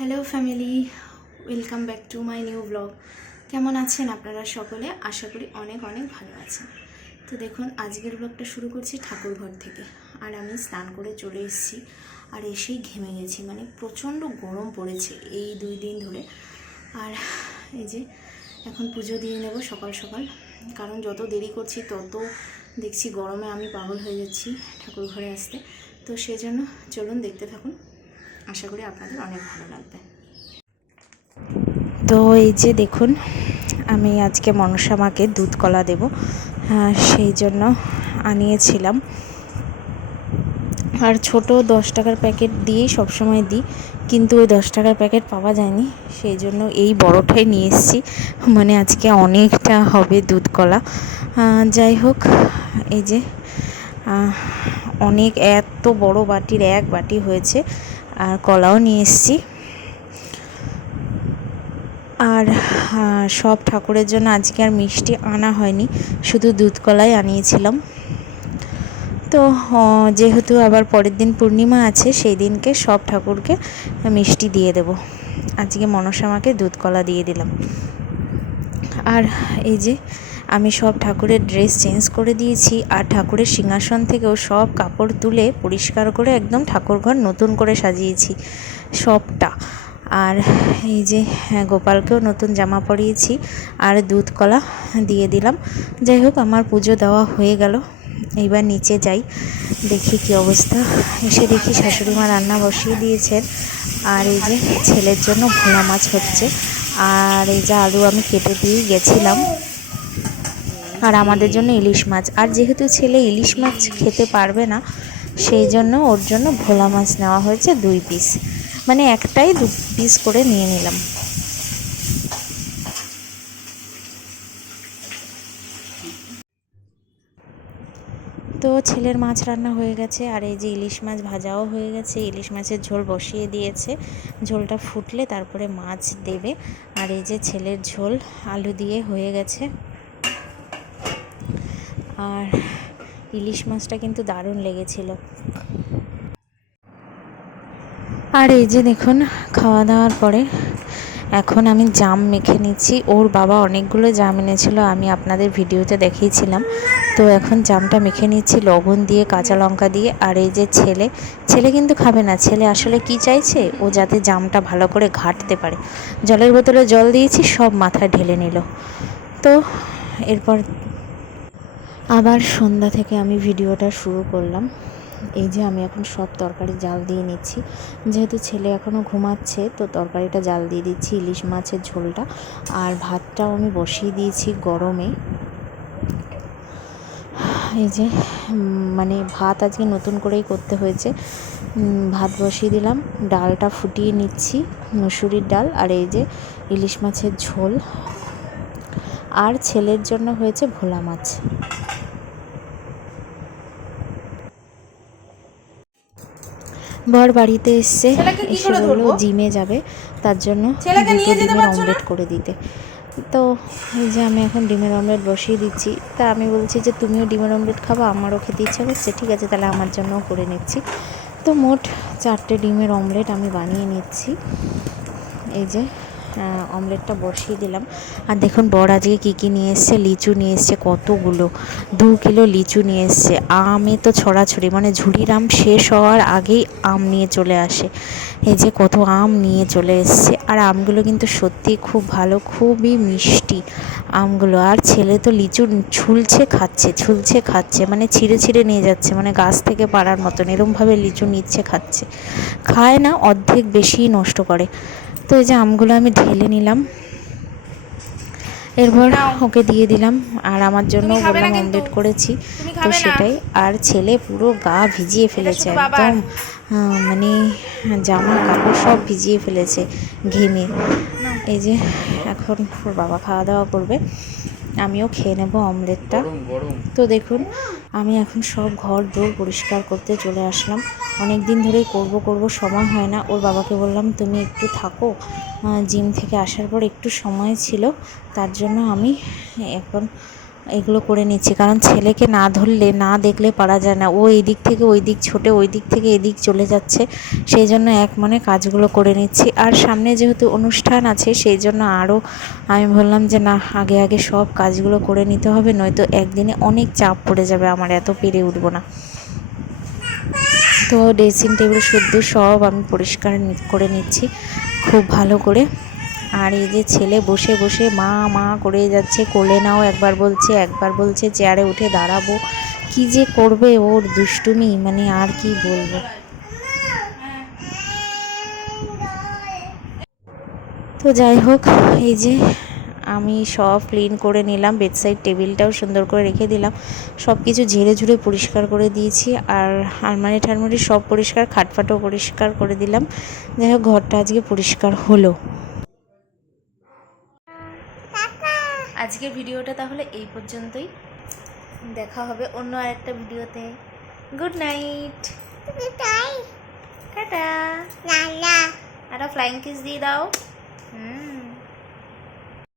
Hello family welcome back to my new blog কেমন আছেন আপনারা সকলে? আশা করি অনেক অনেক ভালো আছেন। তো দেখুন, আজকের ব্লগটা শুরু করছি ঠাকুরঘর থেকে। আর আমি স্নান করে চলে এসেছি। আর এসেই ঘেমে গেছি। মানে প্রচণ্ড গরম পড়েছে এই দুই দিন ধরে। আর এই যে এখন পুজো দিয়ে নেব সকাল সকাল। কারণ যত দেরি করছি, তত দেখছি গরমে আমি পাগল হয়ে যাচ্ছি ঠাকুর ঘরে আসতে। তো সেজন্য চলুন দেখতে থাকুন। আশা করি আপনাদের অনেক ভালো লাগবে। তো এই যে দেখুন আমি আজকে মনসা মাকে দুধ কলা দেব। আহ, সেই জন্য আনিয়েছিলাম। আর ছোট দশ টাকার প্যাকেট দিয়েই সবসময় দিই কিন্তু ওই দশ টাকার প্যাকেট পাওয়া যায়নি। সেই জন্য এই বড়টাই নিয়ে এসেছি। মানে আজকে অনেকটা হবে দুধ কলা। যাই হোক এই যে অনেক, এত বড় বাটির এক বাটি হয়েছে। আর কলাও নিয়ে এসেছি। আর সব ঠাকুরের জন্য আজকে আর মিষ্টি আনা হয়নি। শুধু দুধ কলাই আনিয়েছিলাম। তো যেহেতু আবার পরের দিন পূর্ণিমা আছে, সেই দিনকে সব ঠাকুরকে মিষ্টি দিয়ে দেব। আজকে মনসা মাকে দুধ কলা দিয়ে দিলাম। আর এই যে আমি সব ঠাকুরের ড্রেস চেঞ্জ করে দিয়েছি আর ঠাকুরের সিংহাসন থেকেও সব কাপড় তুলে পরিষ্কার করে একদম ঠাকুরঘর নতুন করে সাজিয়েছি সবটা। আর এই যে হ্যাঁ, গোপালকেও নতুন জামা পরিয়েছি আর দুধ কলা দিয়ে দিলাম। যাই হোক আমার পুজো দেওয়া হয়ে গেল। এইবার নিচে যাই দেখি কি অবস্থা। এসে দেখি শাশুড়ি মা রান্না বসিয়ে দিয়েছেন। আর এই যে ছেলের জন্য ভোলা মাছ হচ্ছে। আর এই যে আলু আমি কেটে দিয়ে গেছিলাম। আর আমাদের জন্য ইলিশ মাছ। আর যেহেতু ছেলে ইলিশ মাছ খেতে পারবে না, সেই জন্য ওর জন্য ভোলা মাছ নেওয়া হয়েছে দুই পিস মানে একটাই দু পিস করে নিয়ে নিলাম। তো ছেলের মাছ রান্না হয়ে গেছে, আর এই যে ইলিশ মাছ ভাজাও হয়ে গেছে। ইলিশ মাছের ঝোল বসিয়ে দিয়েছে। ঝোলটা ফুটলে তারপরে মাছ দেবে। আর এই যে ছেলের ঝোল আলু দিয়ে হয়ে গেছে। আর ইলিশ মাছটা কিন্তু দারুণ লেগেছিল। আর এই যে দেখুন, খাওয়া দাওয়ার পরে এখন আমি জাম মেখে নিচ্ছি। ওর বাবা অনেকগুলো জাম এনেছিল, আমি আপনাদের ভিডিওতে দেখিয়েছিলাম। তো এখন জামটা মেখে নিচ্ছি, লবণ দিয়ে, কাঁচা লঙ্কা দিয়ে। আর এই যে ছেলে ছেলে কিন্তু খাবে না। ছেলে আসলে কি চাইছে? ও যাতে জামটা ভালো করে ঘাটতে পারে। জলের বোতলে জল দিয়েছি, সব মাথায় ঢেলে নিল। তো এরপর আবার সন্ধ্যা থেকে আমি ভিডিওটা শুরু করলাম। এই যে আমি এখন সব তরকারি জাল দিয়ে নিচ্ছি। যেহেতু ছেলে এখনও ঘুমাচ্ছে, তো তরকারিটা জাল দিয়ে দিচ্ছি, ইলিশ মাছের ঝোলটা। আর ভাতটাও আমি বসিয়ে দিয়েছি গরমে। এই যে মানে ভাত আজকে নতুন করেই করতে হয়েছে। ভাত বসিয়ে দিলাম, ডালটা ফুটিয়ে নিচ্ছি, মুসুরির ডাল আর এই যে ইলিশ মাছের ঝোল। আর ছেলের জন্য হয়েছে ভোলা মাছ। বর বাড়িতে এসছে এসে বলল জিমে যাবে তার জন্য দুটো ডিমের অমলেট করে দিতে। তো এই যে আমি এখন ডিমের অমলেট বসিয়ে দিচ্ছি। তা আমি বলছি যে তুমিও ডিমের অমলেট খাব আমারও খেতে ইচ্ছা করছে। ঠিক আছে তাহলে আমার জন্যও করে নিচ্ছি। তো মোট চারটে ডিমের অমলেট আমি বানিয়ে নিচ্ছি। এই যে অমলেটটা বসিয়ে দিলাম। আর দেখুন, বর আজকে কী কী নিয়ে এসছে? লিচু নিয়ে এসছে কতগুলো? দু কিলো লিচু নিয়ে এসছে। আমে তো ছড়াছড়ি মানে ঝুড়ির আম শেষ হওয়ার আগেই আম নিয়ে চলে আসে। এই যে কত আম নিয়ে চলে এসছে। আর আমগুলো কিন্তু সত্যি খুব ভালো, খুবই মিষ্টি আমগুলো। আর ছেলে তো লিচু ছুলছে, খাচ্ছে ছুলছে, খাচ্ছে মানে ছিঁড়ে ছিঁড়ে নিয়ে যাচ্ছে মানে গাছ থেকে পাড়ার মতন। এরমভাবে লিচু নিচ্ছে, খাচ্ছে। খায় না, অর্ধেক বেশিই নষ্ট করে। তো এই যে আমগুলো আমি ঢেলে নিলাম। এরপর ওকে দিয়ে দিলাম। আর আমার জন্য বললাম। অমলেট করেছি। তো সেটাই। আর ছেলে পুরো গা ভিজিয়ে ফেলেছে একদম। মানে জামা কাপড় সব ভিজিয়ে ফেলেছে ঘেমে। এই যে এখন ওর বাবা খাওয়া দাওয়া করবে। আমিও খেয়ে নেব অমলেটটা। তো দেখুন আমি এখন সব ঘর দৌড় পরিষ্কার করতে চলে আসলাম। অনেক দিন ধরেই করব করব সময় হয় না। ওর বাবাকে বললাম তুমি একটু থাকো। জিম থেকে আসার পর একটু সময় ছিল। তার জন্য আমি এখন এগুলো করে নিচ্ছি। কারণ ছেলেকে না ধরলে, না দেখলে পারা যায় না। ও এই দিক থেকে ওই দিক ছোটে ওই দিক থেকে এদিক চলে যাচ্ছে। সেই জন্য এক মনে কাজগুলো করে নিচ্ছি। আর সামনে যেহেতু অনুষ্ঠান আছে, সেই জন্য আরও আমি বললাম যে, না, আগে আগে সব কাজগুলো করে নিতে হবে। নয়তো একদিনে অনেক চাপ পড়ে যাবে আমার, এত পেরে উঠবো না। তো ড্রেসিং টেবিল শুদ্ধ সব আমি পরিষ্কার করে নিচ্ছি। খুব ভালো করে। আর এই যে ছেলে বসে বসে মা মা করে যাচ্ছে, কোলে নাও, একবার বলছে একবার বলছে, চেয়ারে উঠে দাঁড়াবো। কি যে করবে ওর দুষ্টুমি মানে আর কি বলব। তো যাই হোক, এই যে আমি সব ক্লিন করে নিলাম বেডসাইড টেবিলটাও সুন্দর করে রেখে দিলাম। সব কিছু ঝেড়ে ঝুড়ে পরিষ্কার করে দিয়েছি, আর আলমারি ঠালমারি সব পরিষ্কার খাটফাটও পরিষ্কার করে দিলাম। যাই হোক, ঘরটা আজকে পরিষ্কার হলো। আজকের ভিডিওটা তাহলে এই পর্যন্তই। দেখা হবে অন্য আরেকটা ভিডিওতে। গুড নাইট টাটা একটা ফ্লাইং কিস দিয়ে দাও। হুম।